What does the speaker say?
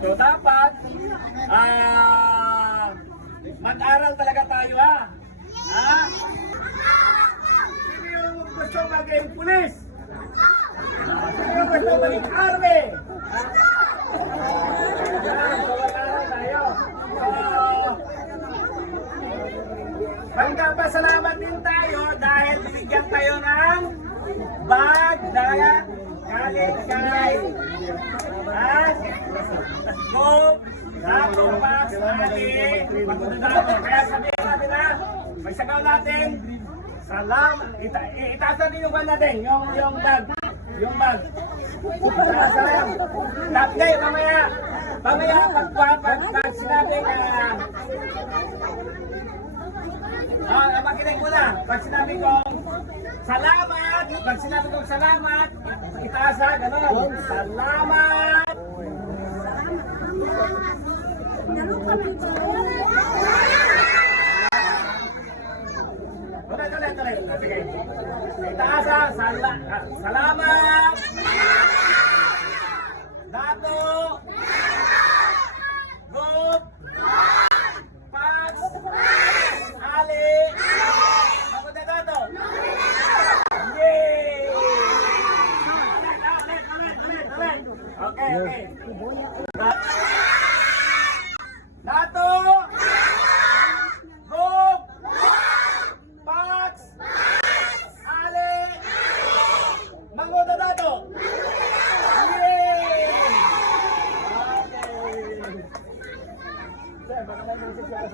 So dapat mag-aral talaga tayo ha. Ha? Sino yung gusto maging pulis? Sino yung gusto maging army? Mag-aral tayo. Magpapasalamat din tayo dahil binigyan tayo ng bag dahil galing kay Go, Rapong Pax, Ali, Pagkududato. Kaya sabihin natin na, magsagaw natin, itaas natin yung bag natin, yung bag. Yung bag. Salam. Tapos mamaya pag sinabi makinig muna. Pag sinabi kong salamat, itaas ha, gano'n. Salamat. Tuloy. Sige. Itaas ha, salamat. Dato. Gop. Pax. Ali. Pagkududato. Yay! Ulit. Okay. Dato. Gop. Pax. Ali. Pagkududato. Yay! Okay. Sir, baka may music siya.